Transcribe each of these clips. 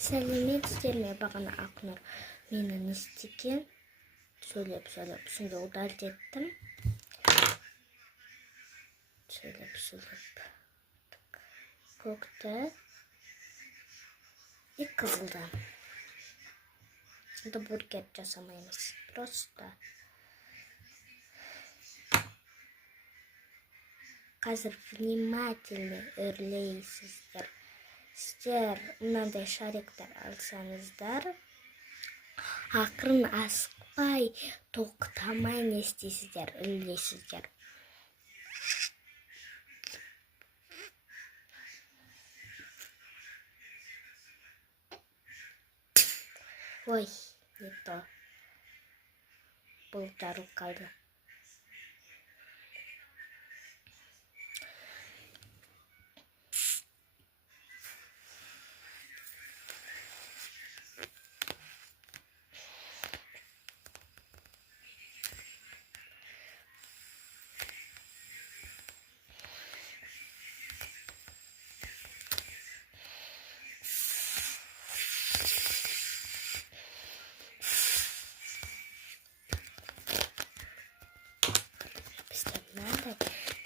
Сәлеметсіздер ме? Бағана Ақнұр мені не істеген? Сөйлеп, сонда удалить еттім. Сөйлеп. Көкті и қызылды. Сонда бургер жасамаймыз. Просто. Қазір внимательно өрлейсіздер. Сіздер мынандай шариктер алсаңыздар, ақырын асықпай, тоқтамай не істейсіздер, үрлейсіздер. Ой, не то. Бұл жарылып қалды.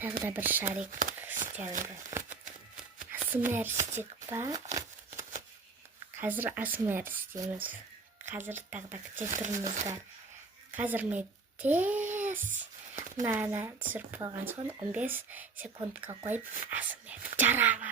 Тағы да бір шарик істелді. АСМР істек па? Қазір АСМР істейміз. Қазір тағы да күте тұрыңыздар. Қазір мен тез мынаны түсіріп болған соң 15 секундқа қойып АСМР жарамыз.